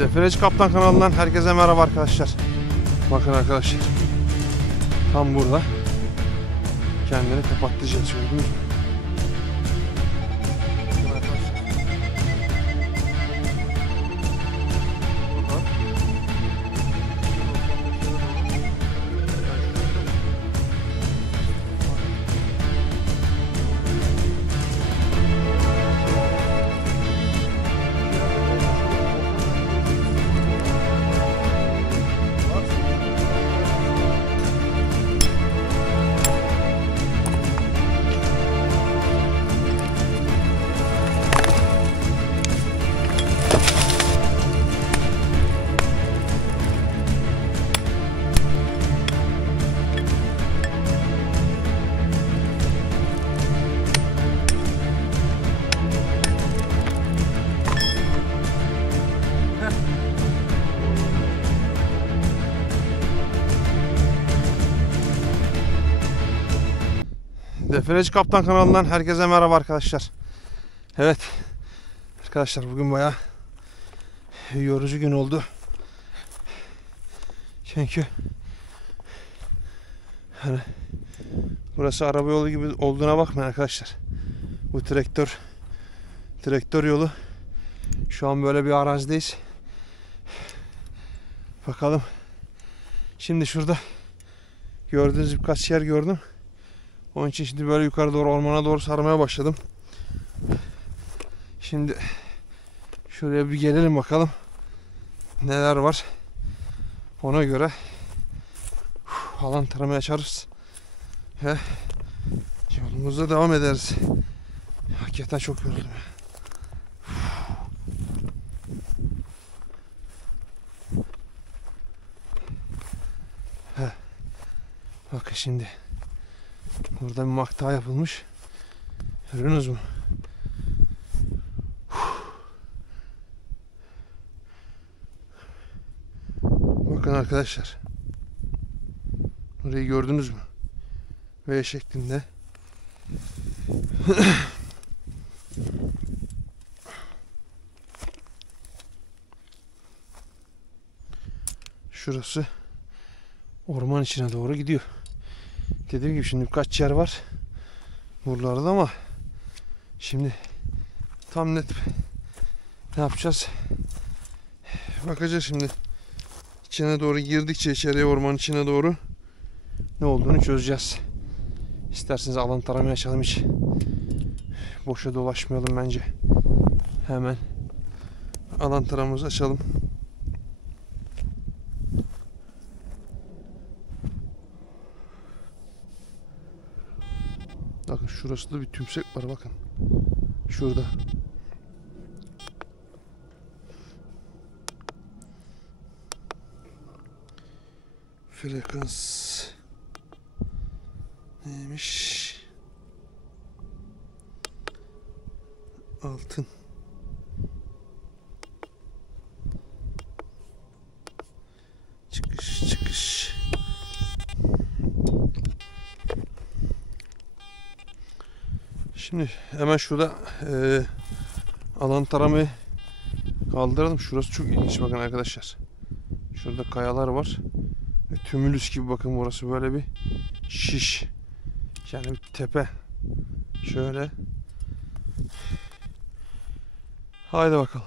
Defineci Kaptan kanalından herkese merhaba arkadaşlar. Bakın arkadaşlar. Tam burada. Kendini kapattı jet, gördünüz mü? Defineci Kaptan kanalından herkese merhaba arkadaşlar. Evet arkadaşlar, bugün bayağı yorucu gün oldu. Çünkü hani burası araba yolu gibi olduğuna bakmayın arkadaşlar. Bu traktör yolu. Şu an böyle bir arazideyiz. Bakalım. Şimdi şurada gördüğünüz birkaç yer gördüm. Onun için şimdi böyle yukarı doğru, ormana doğru sarmaya başladım. Şimdi şuraya bir gelelim bakalım neler var. Ona göre alan taramaya açarız ve yolumuza devam ederiz. Hakikaten çok yoruldum ya. Bakın şimdi burada bir makta yapılmış. Görüyorsunuz mu? Bakın arkadaşlar. Burayı gördünüz mü? V şeklinde. Şurası orman içine doğru gidiyor. Dediğim gibi şimdi birkaç yer var buralarda ama şimdi tam net ne yapacağız? Bakacağız şimdi. İçine doğru girdikçe, içeriye, ormanın içine doğru ne olduğunu çözeceğiz. İsterseniz alan taramaya açalım, hiç boşa dolaşmayalım bence. Hemen alan taramamızı açalım. Bakın şurası da bir tümsek var, bakın. Şurada. Frekans neymiş? Altın. Çıkış. Şimdi hemen şurada alan taramayı kaldıralım. Şurası çok ilginç, bakın arkadaşlar. Şurada kayalar var. Ve tümülüs gibi, bakın burası böyle bir şiş. Yani bir tepe. Şöyle. Haydi bakalım.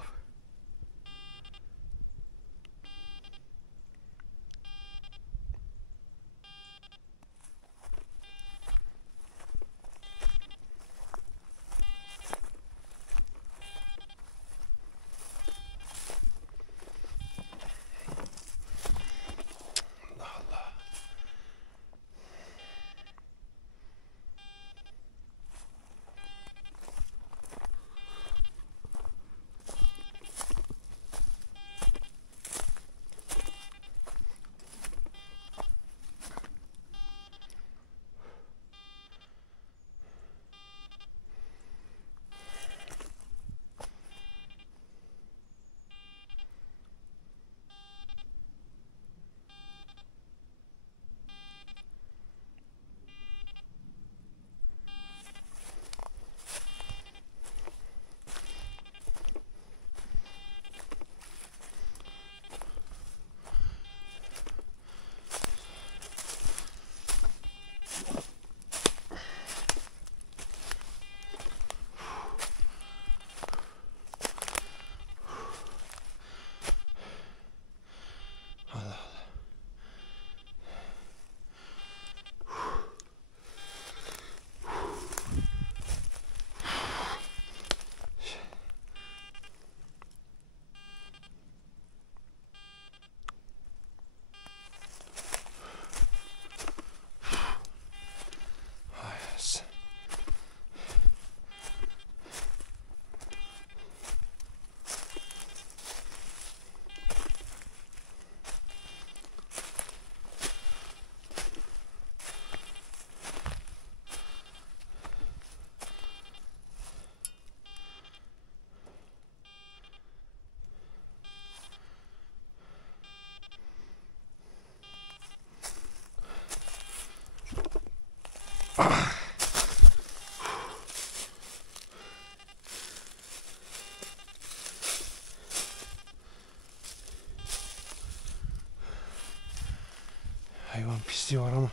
Hayvan pisliği var ama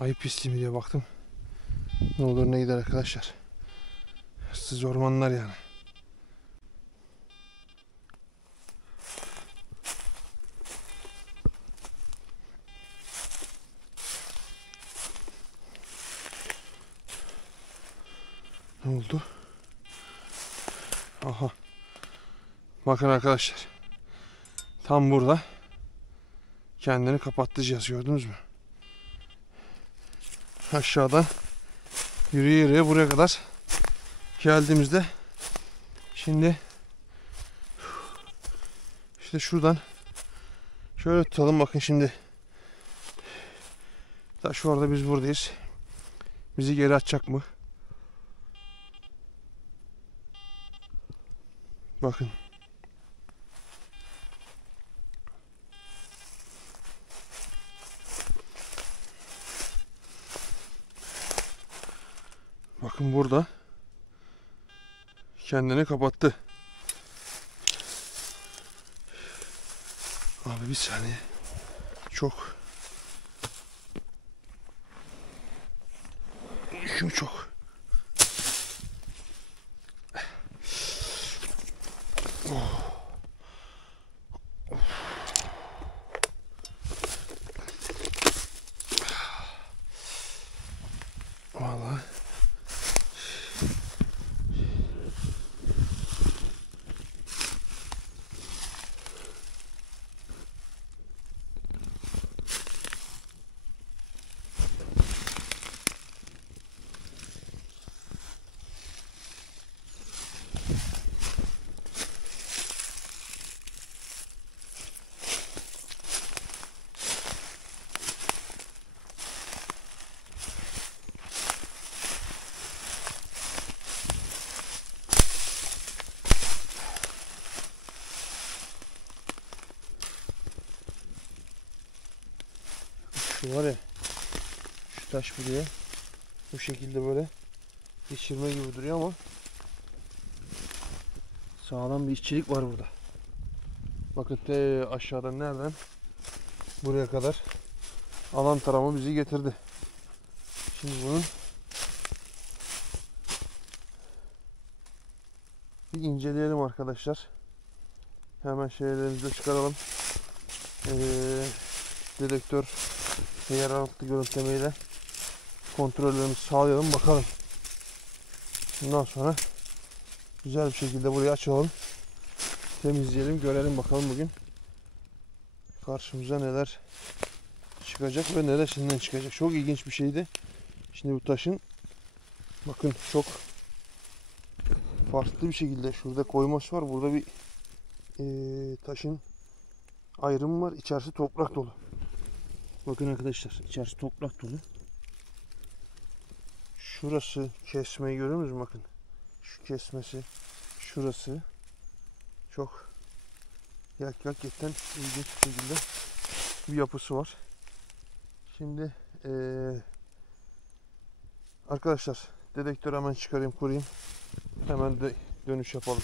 ayı pisliği mi diye baktım. Ne olur ne gider arkadaşlar. Hırsız ormanlar yani. Ne oldu? Aha. Bakın arkadaşlar. Tam burada kendini kapattı cihaz, gördünüz mü? Aşağıdan yürüye yürüye buraya kadar geldiğimizde şimdi işte şuradan şöyle tutalım, bakın şimdi. Ta şu orada biz buradayız. Bizi geri atacak mı? Bakın. Bakın burada kendini kapattı. Abi bir saniye. Çok. Şu çok. Oh. Vallahi. Şu var ya, şu taş buraya bu şekilde böyle geçirme gibi duruyor ama sağlam bir işçilik var burada. Bakın aşağıdan nereden buraya kadar alan tarama bizi getirdi. Şimdi bunun bir inceleyelim arkadaşlar. Hemen şeylerimizi de çıkaralım. Dedektör yer altı görüntülemeyle kontrollerimizi sağlayalım bakalım. Bundan sonra güzel bir şekilde burayı açalım. Temizleyelim, görelim bakalım bugün karşımıza neler çıkacak ve neresinden çıkacak. Çok ilginç bir şeydi. Şimdi bu taşın bakın çok farklı bir şekilde şurada koyması var. Burada bir taşın ayrımı var. İçerisi toprak dolu. Bakın arkadaşlar, içerisi toprak dolu. Şurası kesmeyi görüyor musunuz? Bakın. Şu kesmesi. Şurası. Çok gerçekten ilginç bir şekilde bir yapısı var. Şimdi arkadaşlar dedektörü hemen çıkarayım, kurayım. Hemen de dönüş yapalım.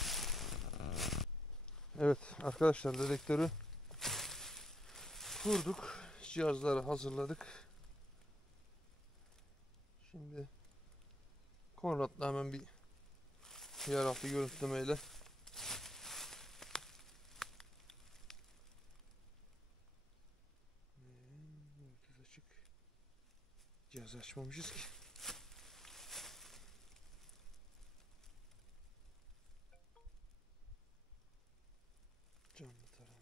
Evet arkadaşlar, dedektörü kurduk. Cihazları hazırladık. Şimdi Konrad'la hemen bir yeraltı görüntülemeyle açık. Cihaz açmamışız ki. Canlı tarama.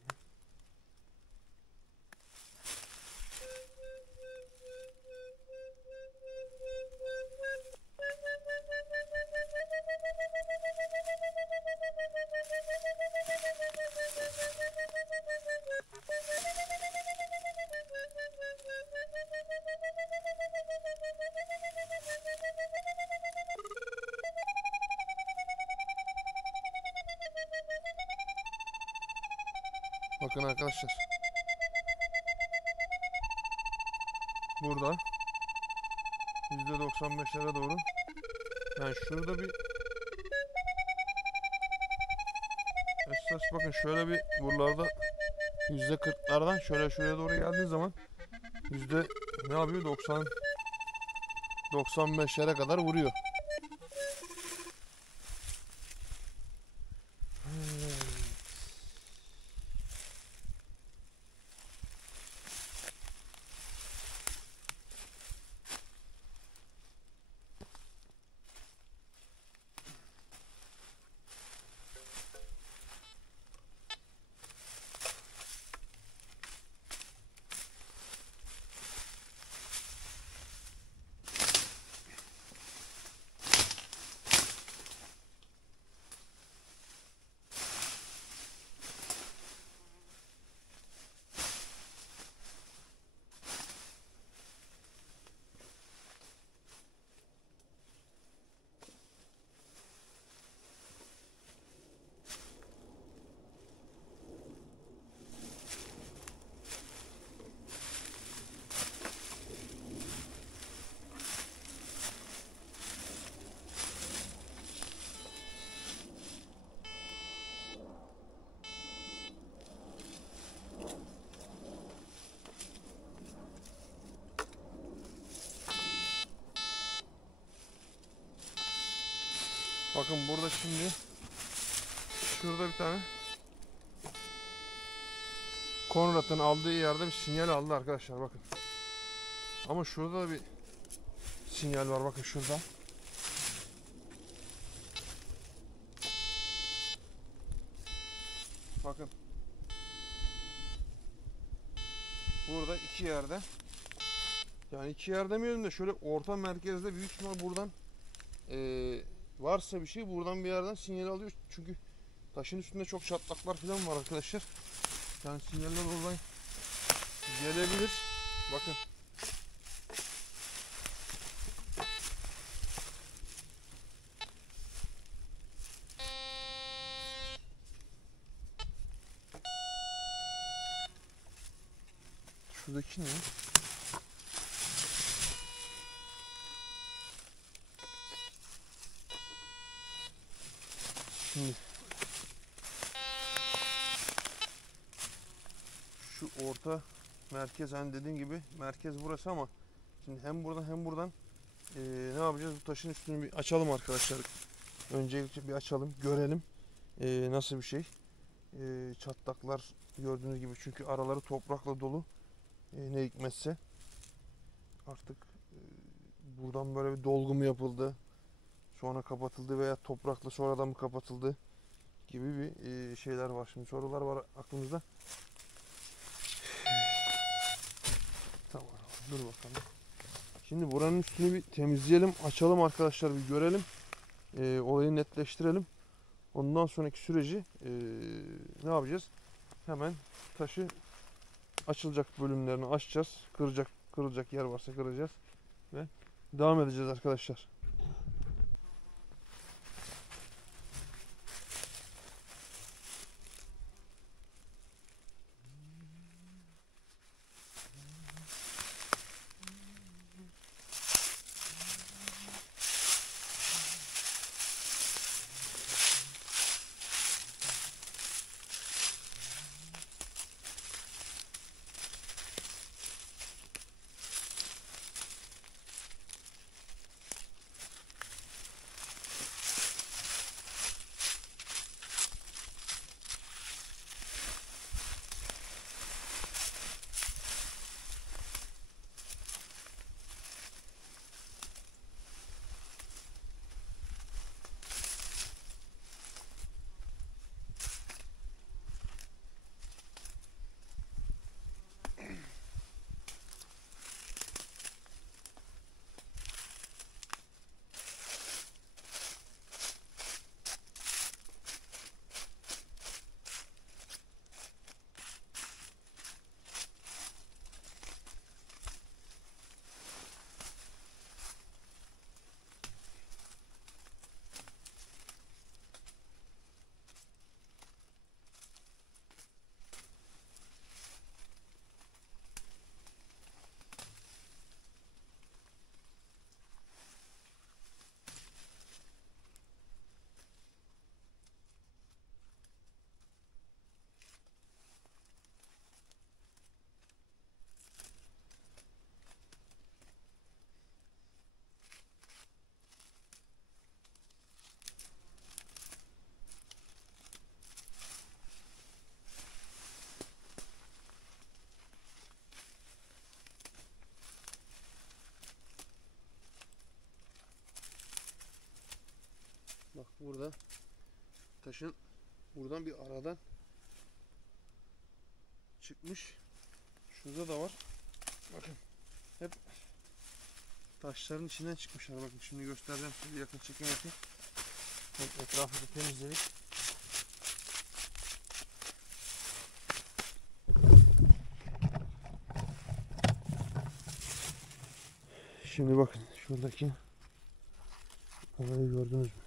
Bakın arkadaşlar. Burada %95'lere doğru. Yani şurada bir esas bakın şöyle bir buralarda %40'lardan şöyle şuraya doğru geldiği zaman yüzde ne yapıyor? 95'lere kadar vuruyor. Bakın burada şimdi şurada bir tane Konrad'ın aldığı yerde bir sinyal aldı arkadaşlar, bakın. Ama şurada da bir sinyal var, bakın şurada. Bakın. Burada iki yerde. Yani iki yer demeyelim de şöyle orta merkezde büyük ihtimal buradan varsa bir şey buradan bir yerden sinyal alıyor. Çünkü taşın üstünde çok çatlaklar falan var arkadaşlar. Yani sinyaller oradan gelebilir. Bakın. Şuradaki ne? Şimdi şu orta merkez, hani dediğim gibi merkez burası ama şimdi hem buradan hem buradan ne yapacağız? Bu taşın üstünü bir açalım arkadaşlar. Öncelikle bir açalım, görelim nasıl bir şey. Çatlaklar gördüğünüz gibi, çünkü araları toprakla dolu. Ne hikmetse artık buradan böyle bir dolgu mu yapıldı, sonra kapatıldı veya toprakla sonradan mı kapatıldı gibi bir şeyler var. Şimdi sorular var aklımızda. Tamam, dur bakalım. Şimdi buranın üstünü bir temizleyelim, açalım arkadaşlar, bir görelim. Olayı netleştirelim. Ondan sonraki süreci ne yapacağız? Hemen taşı açılacak bölümlerini açacağız. Kırılacak yer varsa kıracağız ve devam edeceğiz arkadaşlar. burada taşın buradan bir aradan çıkmış. Şurada da var. Bakın hep taşların içinden çıkmışlar. Bakın şimdi göstereceğim size, yakın çekim yapayım. Etrafı da temizledik. Şimdi bakın şuradaki olayı gördünüz mü?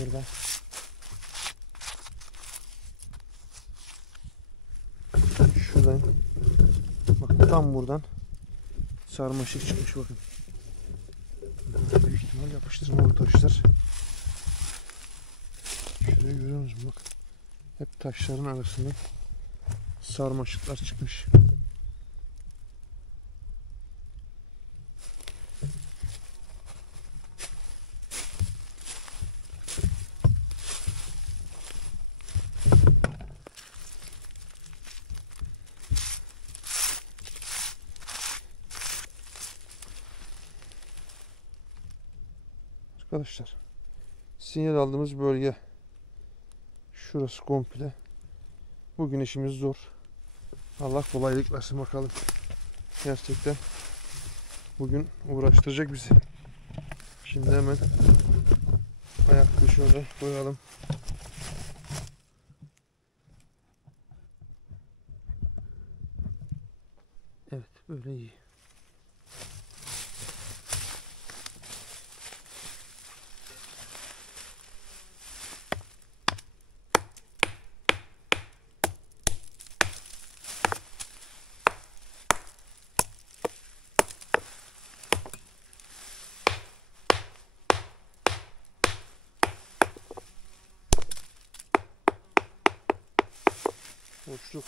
Burada şuradan bak, tam buradan sarmaşık çıkmış bakın. Büyük ihtimal yapıştırmalı taşlar. Şurayı görüyor musunuz? Bak. Hep taşların arasında sarmaşıklar çıkmış. Arkadaşlar, sinyal aldığımız bölge şurası komple. Bugün işimiz zor. Allah kolaylık versin bakalım. Gerçekten bugün uğraştıracak bizi. Şimdi hemen ayaklığı şöyle koyalım. Evet, böyle iyi. Boşluk.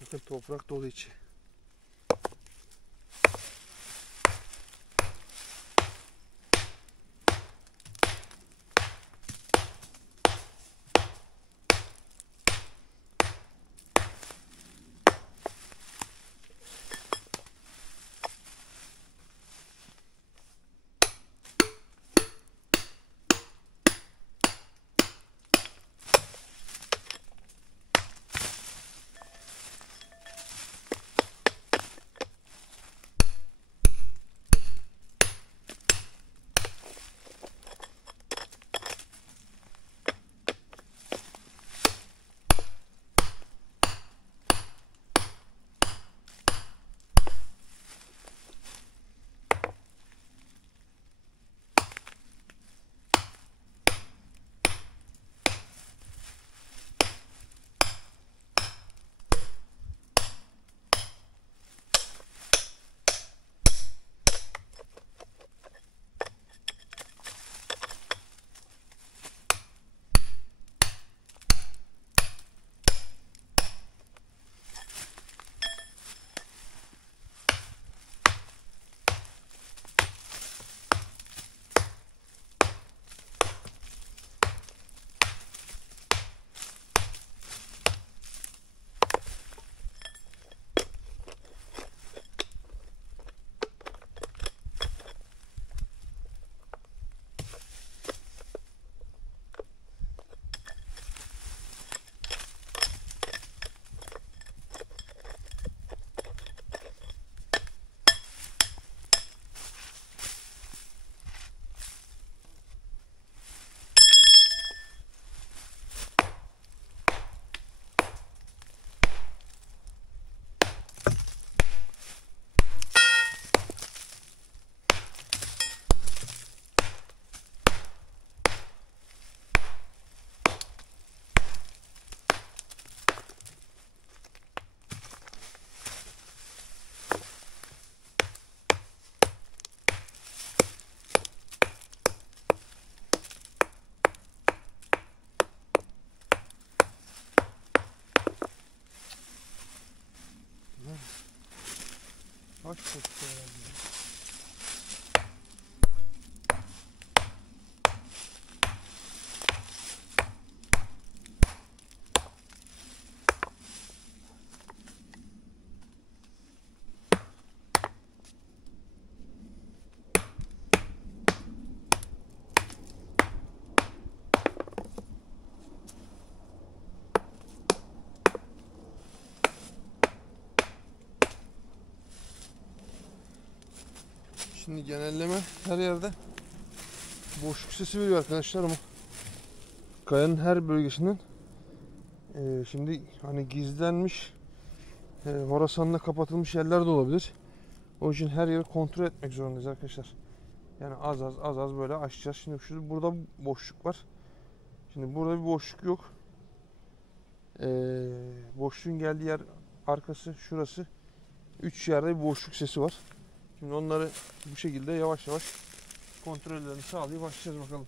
Bakın toprak dolu içi. yavaş koşuyor herhalde. Şimdi genelleme her yerde boşluk sesi veriyor arkadaşlar ama kayanın her bölgesinden şimdi hani gizlenmiş horasanla kapatılmış yerler de olabilir. O için her yeri kontrol etmek zorundayız arkadaşlar. Yani az az böyle açacağız. Şimdi burada boşluk var. Şimdi burada bir boşluk yok. Boşluğun geldiği yer arkası şurası. 3 yerde bir boşluk sesi var. Şimdi onları bu şekilde yavaş yavaş kontrollerini sağlayıp başlayacağız bakalım.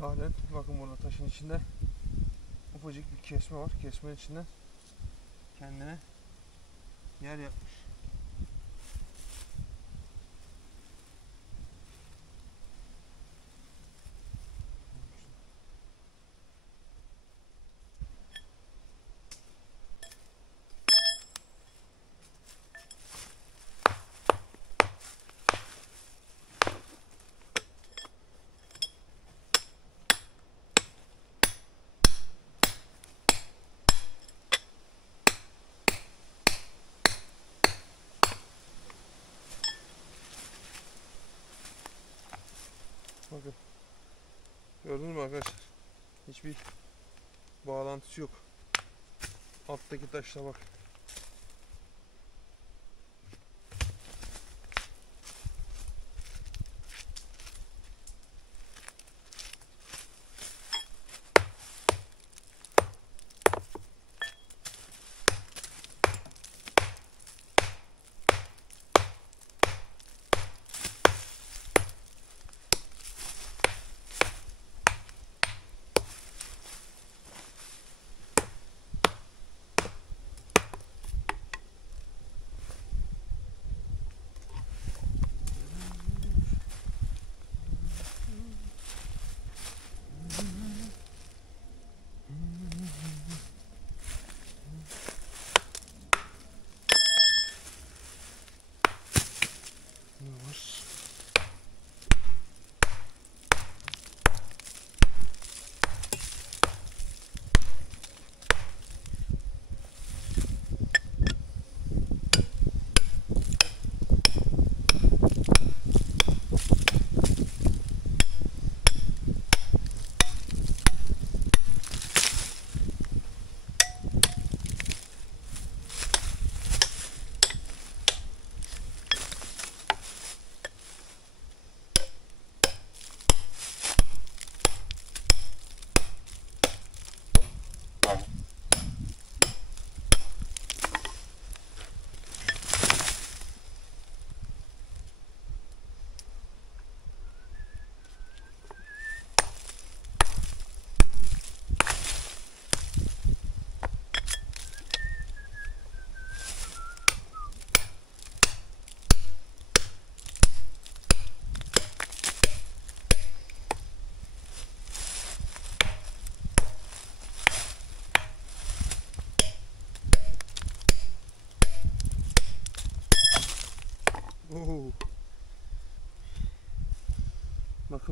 Halen bakın burada taşın içinde ufacık bir kesme var. Kesmenin içinden kendine yer yapmış. Bakın. Gördünüz mü arkadaşlar? Hiçbir bağlantısı yok. Alttaki taşla bak.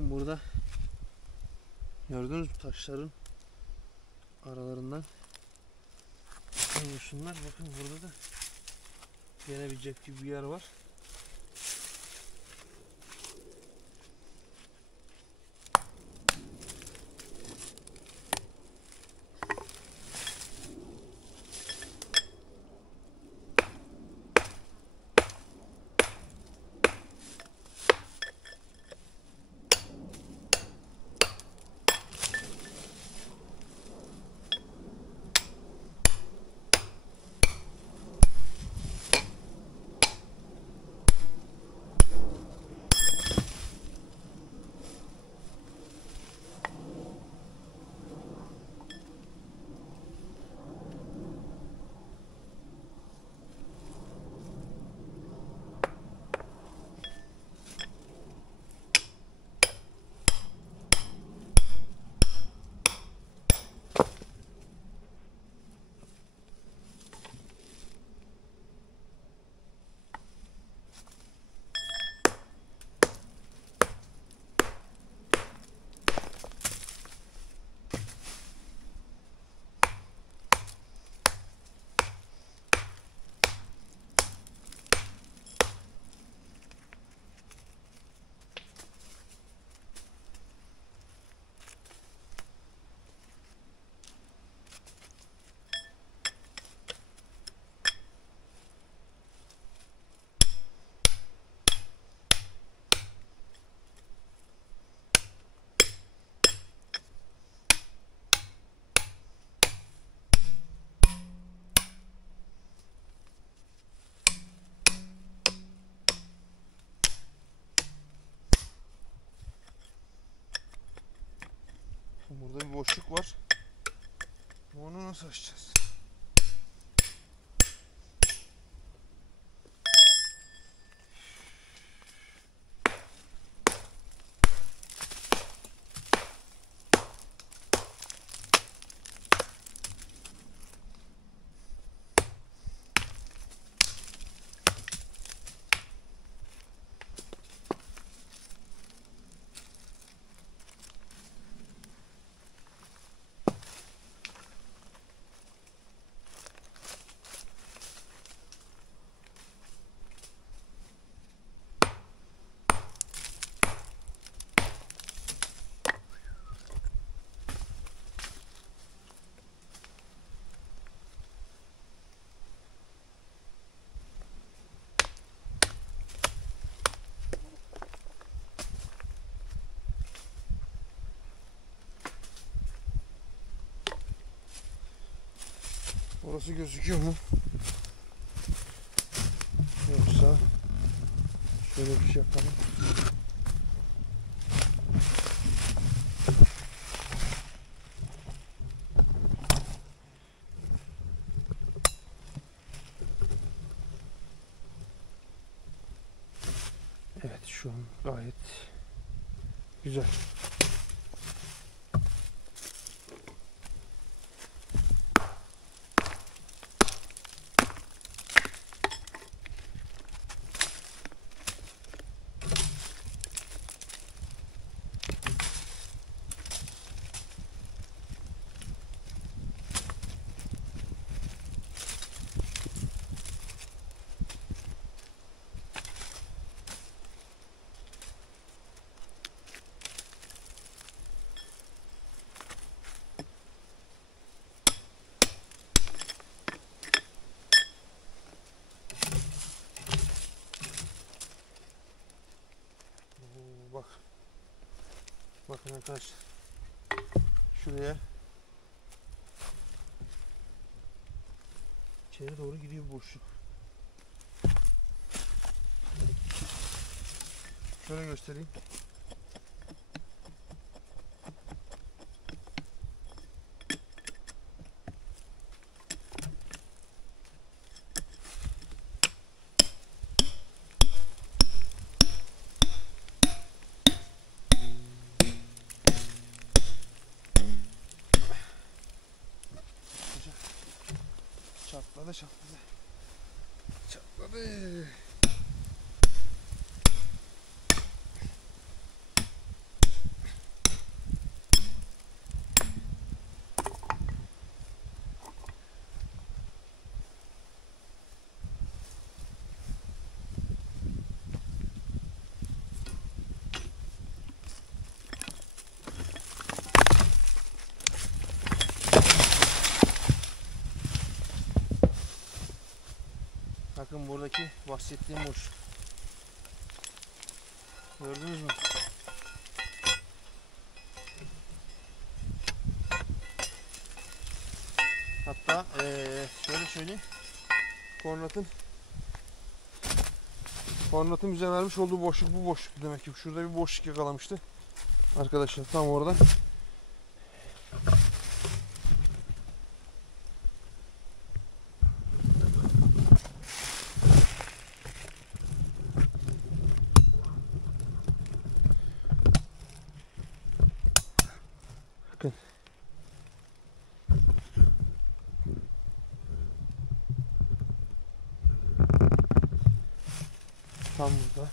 Bakın burada gördünüz mü taşların aralarından şunlar. Bakın burada da gene bir cep gibi bir yer var. Burada bir boşluk var. Onu nasıl açacağız? Orası gözüküyor mu? Yoksa şöyle bir şey yapalım. Evet, şu an gayet güzel. Bak. Bakın arkadaşlar. Şuraya içeri doğru gidiyor boşluk. Şöyle göstereyim. Çatladı. Bakın buradaki bahsettiğim boşluk. Gördünüz mü? Hatta şöyle söyleyeyim. Kornatın bize vermiş olduğu boşluk bu boşluk demek ki. Şurada bir boşluk yakalamıştı. Arkadaşlar tam orada. Bakın. Tam burada.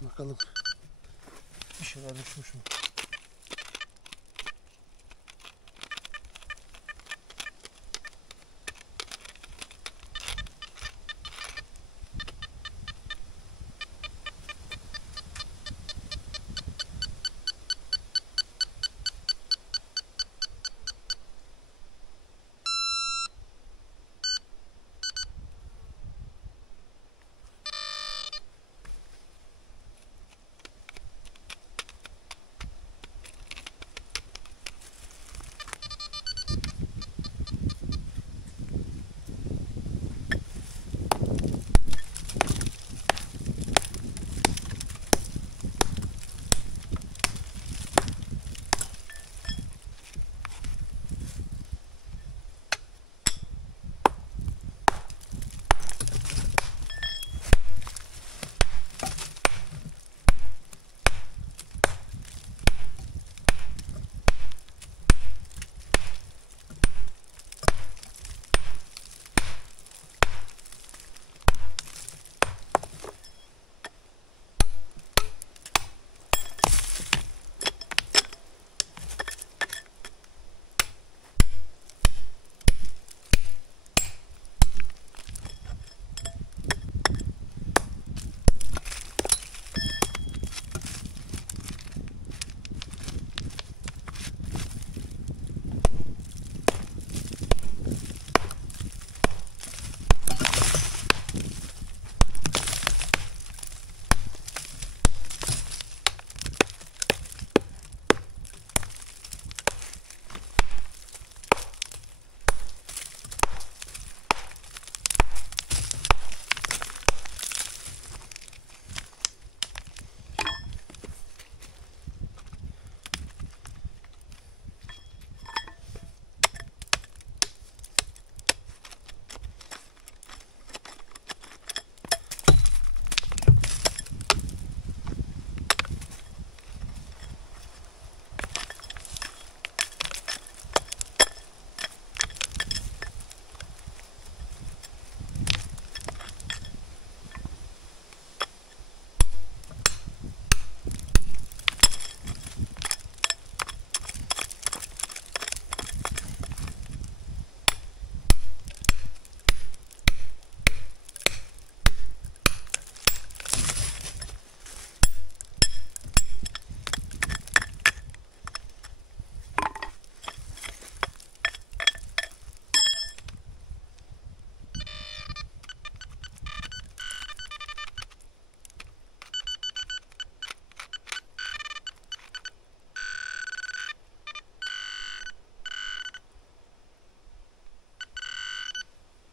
Bakalım bir şeyler düşmüş mü?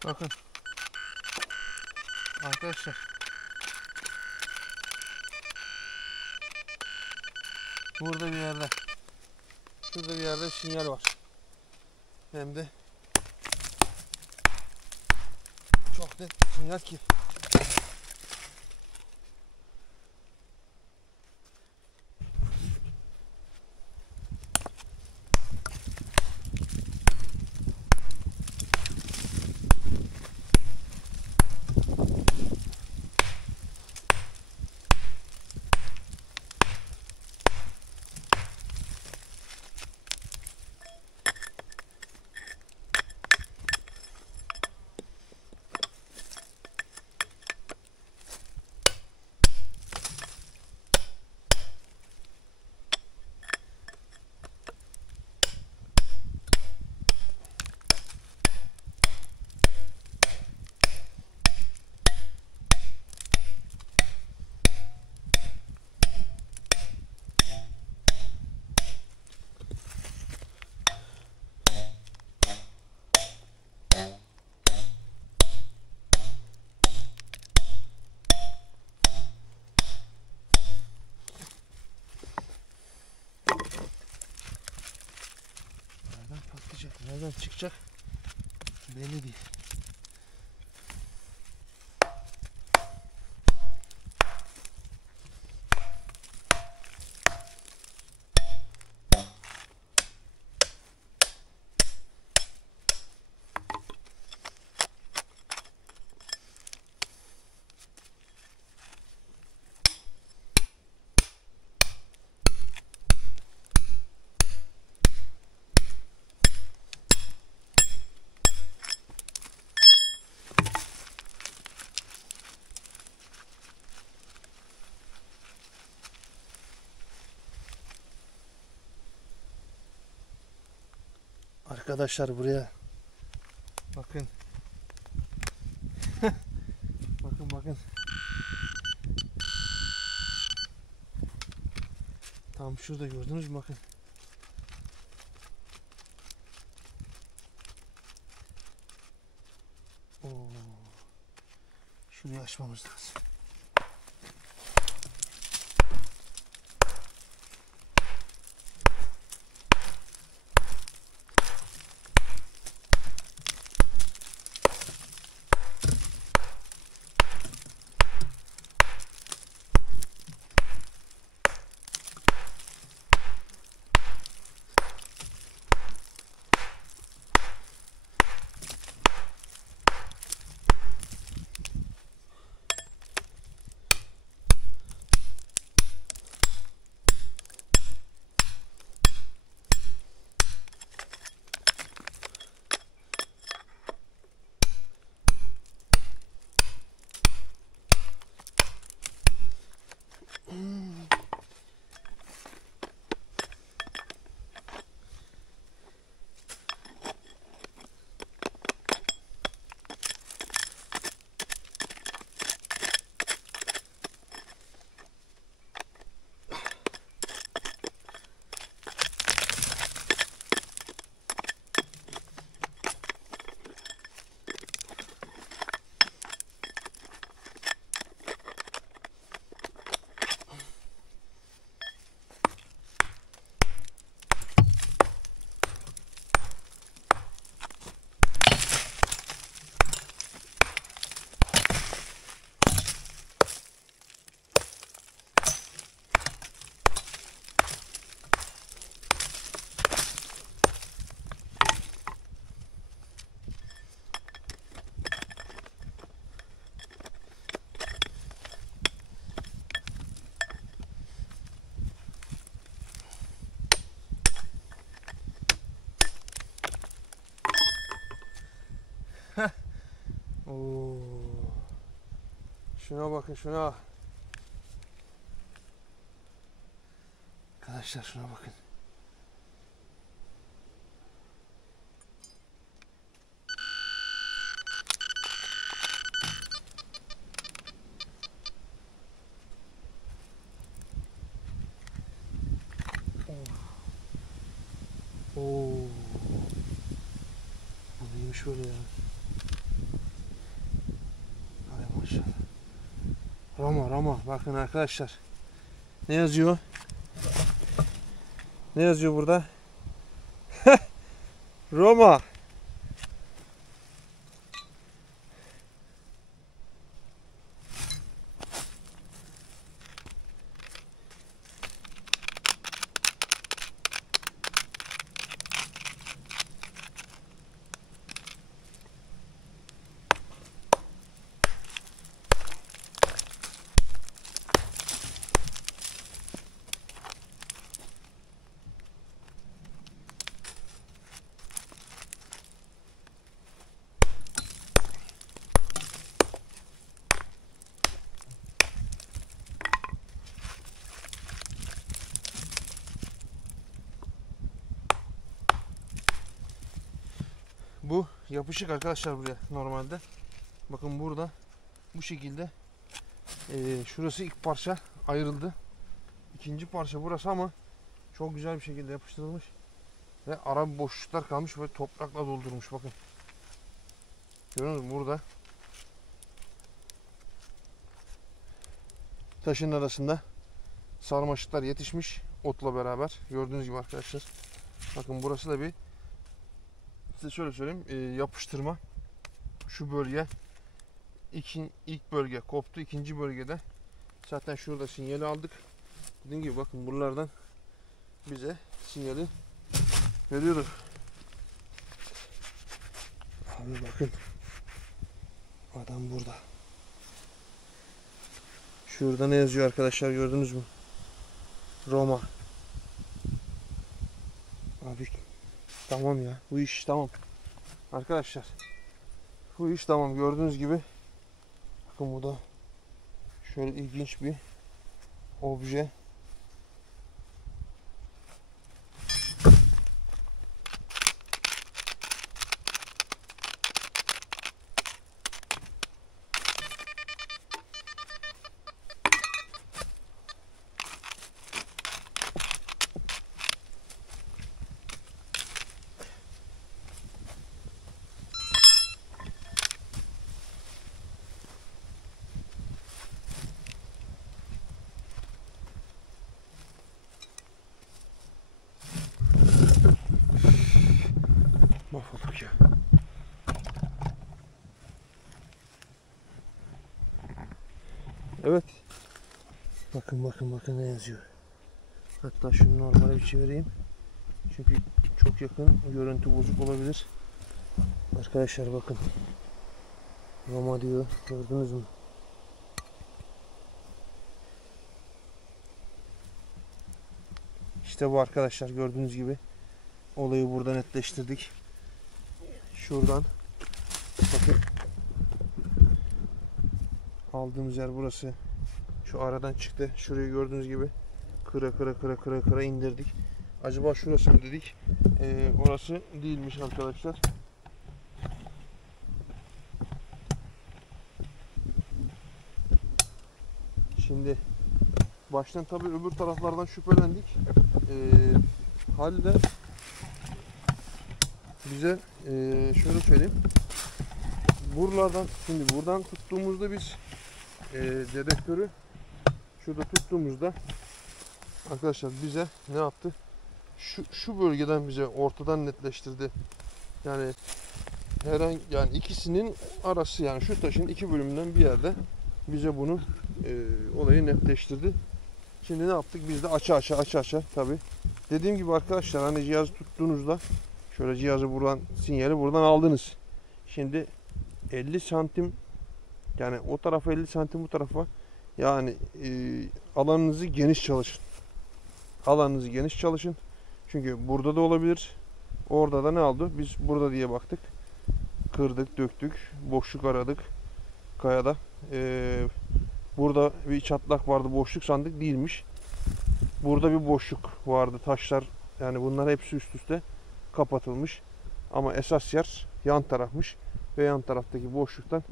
Bakın. Arkadaşlar. Burada bir yerde. Şurada bir yerde sinyal var. Hem de çok net sinyal ki. nereden çıkacak belli değil. Arkadaşlar buraya bakın. bakın. Tam şurada gördünüz mü bakın. Oo. Şurayı açmamız lazım. Oo. Şuna bakın şuna. Arkadaşlar şuna bakın. Oo. Bu neymiş böyle ya? Hay maşallah. Roma. Bakın arkadaşlar. Ne yazıyor? Ne yazıyor burada? Roma. Bu yapışık arkadaşlar buraya normalde. Bakın burada bu şekilde şurası ilk parça ayrıldı. İkinci parça burası ama çok güzel bir şekilde yapıştırılmış. Ve ara boşluklar kalmış ve toprakla doldurmuş bakın. Görüyorsunuz mu burada? Taşın arasında sarmaşıklar yetişmiş otla beraber. Gördüğünüz gibi arkadaşlar. Bakın burası da bir size şöyle söyleyeyim. Yapıştırma. Şu bölge. İlk bölge koptu. İkinci bölgede. Zaten şurada sinyali aldık. Dediğim gibi bakın buralardan bize sinyali veriyordu. Abi bakın. Adam burada. Şurada ne yazıyor arkadaşlar, gördünüz mü? Roma. Abi tamam ya. Bu iş tamam. Arkadaşlar. Bu iş tamam. Gördüğünüz gibi. Bakın burada şöyle ilginç bir obje. Mahvolduk ya. Evet. Bakın ne yazıyor. Hatta şunu normale bir çevireyim. Çünkü çok yakın, görüntü bozuk olabilir. Arkadaşlar bakın. Roma diyor. Gördünüz mü? İşte bu arkadaşlar, gördüğünüz gibi. Olayı burada netleştirdik. Şuradan bakın. Aldığımız yer burası. Şu aradan çıktı. Şurayı gördüğünüz gibi kıra indirdik. Acaba şurası mı dedik? Orası değilmiş arkadaşlar. Şimdi baştan tabii öbür taraflardan şüphelendik. Halde bize şöyle söyleyeyim. Buradan tuttuğumuzda biz dedektörü şurada tuttuğumuzda arkadaşlar bize ne yaptı? Şu bölgeden bize ortadan netleştirdi. Yani yani ikisinin arası, yani şu taşın iki bölümünden bir yerde bize bunu olayı netleştirdi. Şimdi ne yaptık? Biz de aça tabi. Dediğim gibi arkadaşlar, hani cihazı tuttuğunuzda şöyle cihazı buradan, sinyali buradan aldınız. Şimdi 50 santim, yani o tarafa 50 santim, bu tarafa, yani alanınızı geniş çalışın. Alanınızı geniş çalışın. Çünkü burada da olabilir. Orada da ne oldu? Biz burada diye baktık. Kırdık, döktük. Boşluk aradık. Kayada. Burada bir çatlak vardı. Boşluk sandık, değilmiş. Burada bir boşluk vardı. Taşlar, yani bunlar hepsi üst üste kapatılmış. Ama esas yer yan tarafmış. Ve yan taraftaki boşluktan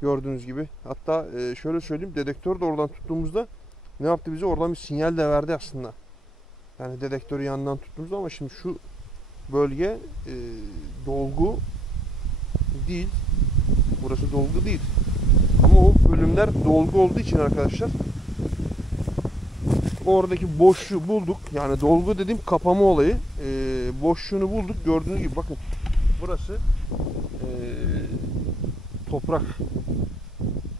gördüğünüz gibi. Hatta şöyle söyleyeyim. Dedektörü de oradan tuttuğumuzda ne yaptı bize? Oradan bir sinyal de verdi aslında. Yani dedektörü yandan tuttuğumuzda, ama şimdi şu bölge dolgu değil. Burası dolgu değil. Ama o bölümler dolgu olduğu için arkadaşlar oradaki boşluğu bulduk. Yani dolgu dediğim kapama olayı. Boşluğunu bulduk. Gördüğünüz gibi bakın. Burası toprak.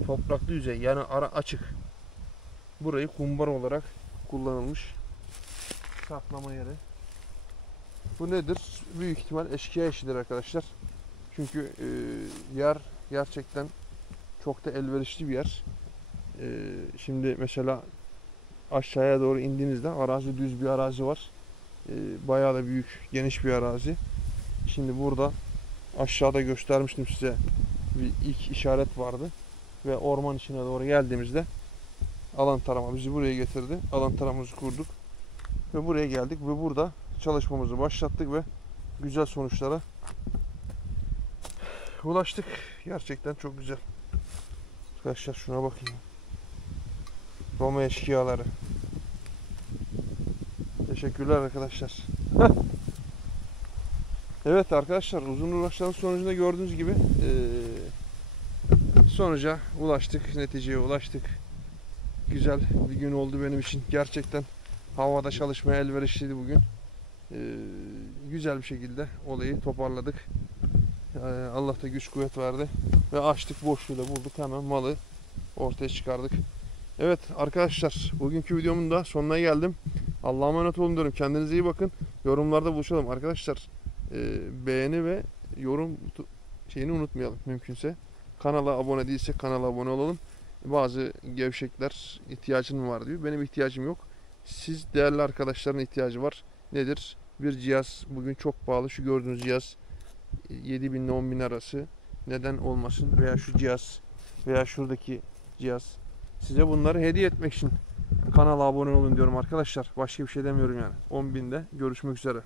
Topraklı yüzey. Yani ara açık. Burayı kumbar olarak kullanılmış. Saklama yeri. Bu nedir? Büyük ihtimal eşkıya işidir arkadaşlar. Çünkü yer gerçekten çok da elverişli bir yer. Şimdi mesela aşağıya doğru indiğinizde arazi, düz bir arazi var. Bayağı da büyük, geniş bir arazi. Şimdi burada aşağıda göstermiştim size, bir ilk işaret vardı. Ve orman içine doğru geldiğimizde alan tarama bizi buraya getirdi. Alan taramamızı kurduk. Ve buraya geldik ve burada çalışmamızı başlattık ve güzel sonuçlara ulaştık. Gerçekten çok güzel. Arkadaşlar şuna bakın. Roma eşkıyaları. Teşekkürler arkadaşlar. Evet arkadaşlar, uzun uğraşların sonucunda gördüğünüz gibi sonuca ulaştık, neticeye ulaştık. Güzel bir gün oldu benim için. Gerçekten havada çalışmaya elverişliydi bugün. Güzel bir şekilde olayı toparladık. Allah da güç kuvvet verdi. Ve açtık, boşluğu da bulduk. Hemen malı ortaya çıkardık. Evet arkadaşlar, bugünkü videomun da sonuna geldim. Allah'a emanet olun diyorum. Kendinize iyi bakın. Yorumlarda buluşalım. Arkadaşlar beğeni ve yorum şeyini unutmayalım mümkünse. Kanala abone değilsek kanala abone olalım. Bazı gevşekler ihtiyacın var diyor. Benim ihtiyacım yok. Siz değerli arkadaşların ihtiyacı var. Nedir? Bir cihaz bugün çok pahalı. Şu gördüğünüz cihaz 7.000 ile 10.000 arası. Neden olmasın? Veya şu cihaz veya şuradaki cihaz. Size bunları hediye etmek için kanala abone olun diyorum arkadaşlar. Başka bir şey demiyorum yani. 10.000'de görüşmek üzere.